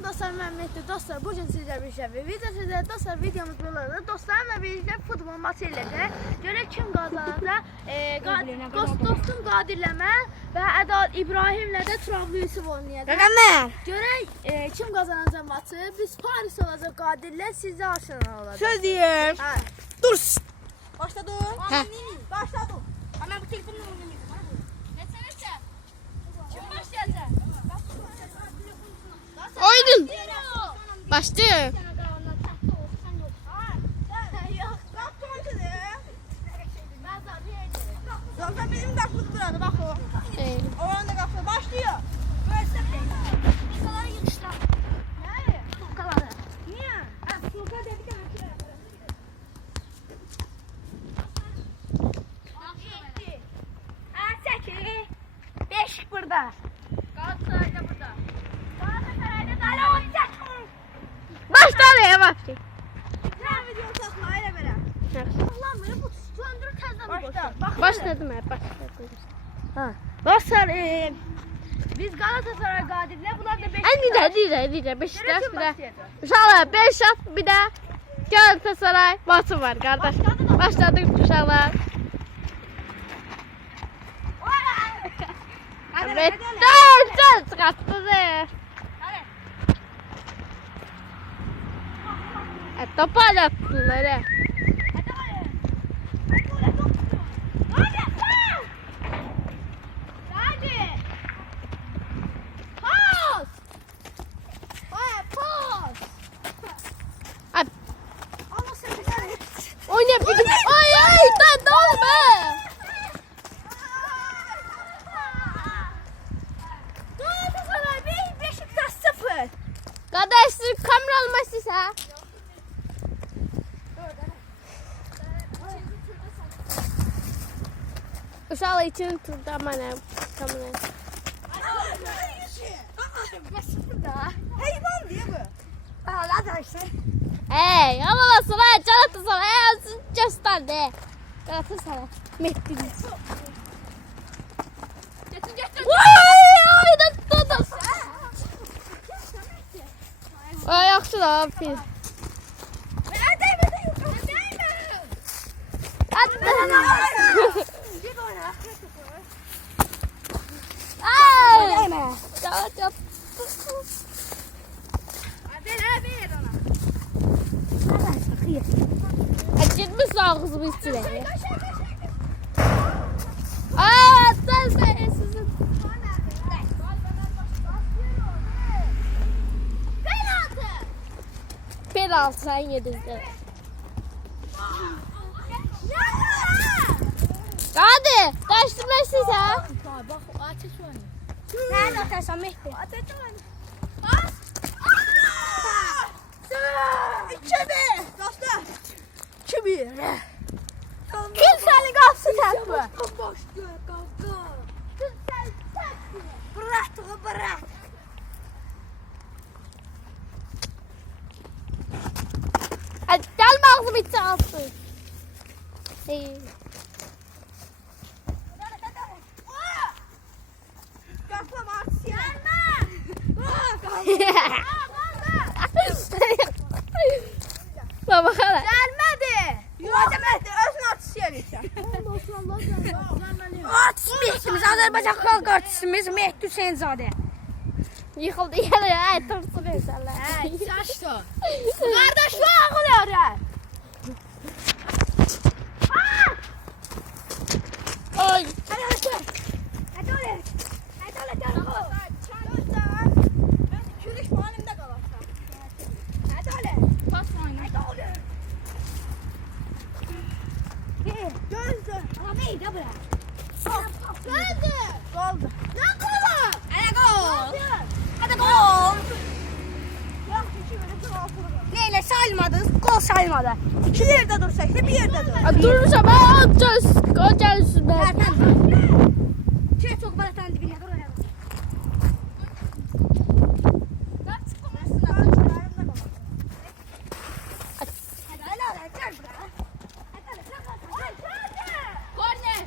Salam dostlar, mən Mehdi. Dostlar, bugün sizə bir şey verəcəm. Dostlar, videomuz belədir. Dostlarımla birlikdə futbol maçı eləyəcək. Görək kim qazanacaq. Dostum Qadirlə mən və Ədal İbrahimlə də Turavlı Yusuf oynayacaq. Görək kim qazanacaq maçı. Biz Paris olacaq Qadirlə, sizə Arsenal olacaq. Söz deyir. Dur. Başladım. Başladım. Ama bu telefonla oynayayım. Neçə? Kim başlayacaq? Oydun. Başlayın. Zaten benim de aklım burada bak o. O anda kapı başlıyor. Tukaları yığışlar. Ne? Tukaları. Niye? Tuka dedik ama. Beş burada. Galatasaray'da burada. Galatasaray'da da olacak. Başla ya başla. Sen video sakla aile bere. Ulan beni bu söndürür tezden Başla. Başladım ya başladım. Dostlar biz Galatasaray Qadirlə, bunlar da Beşiktaş. Deyəcək. Beşiktaş bir də. başlayacaq? Uşaqlar 5 at bir də Galatasaray maçı var qardaş. Başladık uşaqlar. Evet, dört çıkarttı. Topa attılar. Oynayabilirim. Ay dalma. Galatasaray 1, Beşiktaş 0. Kardeşlik kamera almasıysa. Uşaqlar için turda mənə kamera. Heyvan diye bu. Arkadaşlar. Hey, Galatasaray, Galatasaray yazın gösterdi. Galatasaray. Mehdi. Vay, da. Ay, yaxşı da, fil. Hadi. Ay. Çat. Gitmiş ağzımı içine. Sen sizin. Penaltı sen yedin. Hadi, değiştirmezsin sen. Bak o ateş oynuyor. Nerede atarsan Mehdi? Ateş oynuyor. 2-1. Dostlar. 2-1. Kim seni kalsın hep bu? Bırak. Hadi gelme ağzımı içine alsın. Kapı Marsiya. Baba hala. Gelmedi. Yuvaca Mehdi özün artısı yemişler. Artist Mehdi'miz, Azerbaycan xalq artistimiz Mehdi Hüseynzadə. Yıkıldı yere. Ay tursun insanlar. Şaştı. Qardaş ağlıyor ya. Ay. Hadi öyle. Ben kürüş halimde kalaşam. Hadi öyle. Pas oynuyor. Hadi öyle. Gözde. Ama neydi bu? Geldi. Oldu. Ne kola? Hadi gol. Hadi gol. Neyle sayılmadı? Gol sayılmadı. İki yerde dursa işte bir yerde dur. Durursa ben atacağız. Atacağız ben. Zaten. Şey çok baratan dibine dur oraya. Korner.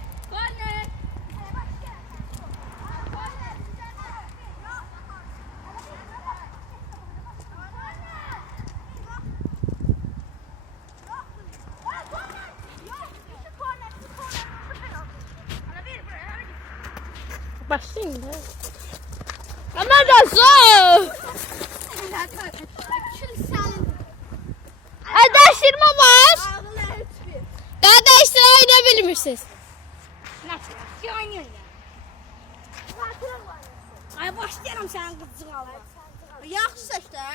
başlayın da. Neredesin? Dəyişdirmə var. Qardaşlar oyna bilmirsiniz. Ay başlayalım sənin qızcığalına. Yaxşı səsdə.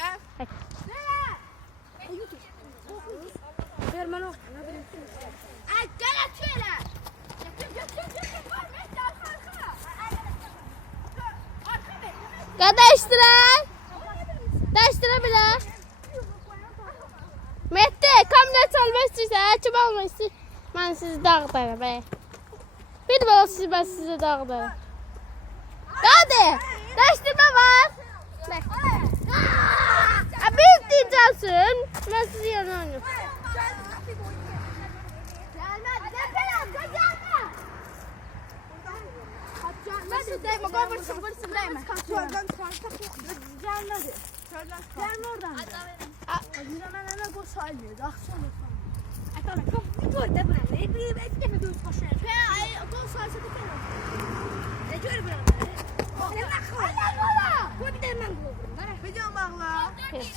Ver mənə oxu. Nə bilim. Ay gəl şöyle. Götür. Var Mehdi arka. Arka ver. Qardaşlar. Dəyişdirə bilər. Mehdi, kamera çalmaq istəyirsən, kim almaq istəyir? Mən sizi dağıdarım. Bir bala ben sizi dağıdarım. Hadi, dəyişdirmə var. Bir diyeceksin. Ben sizi yana oynayayım. Nasıl değme? Koy vırsın değme. Gelmedi. Gelme oradan. Hemen hemen gol saymıyor. Akşam gol saysa da kenar. Ne gör bu? Aynen bana. Bu bir de mən qol vurum. Video bağla. Peki.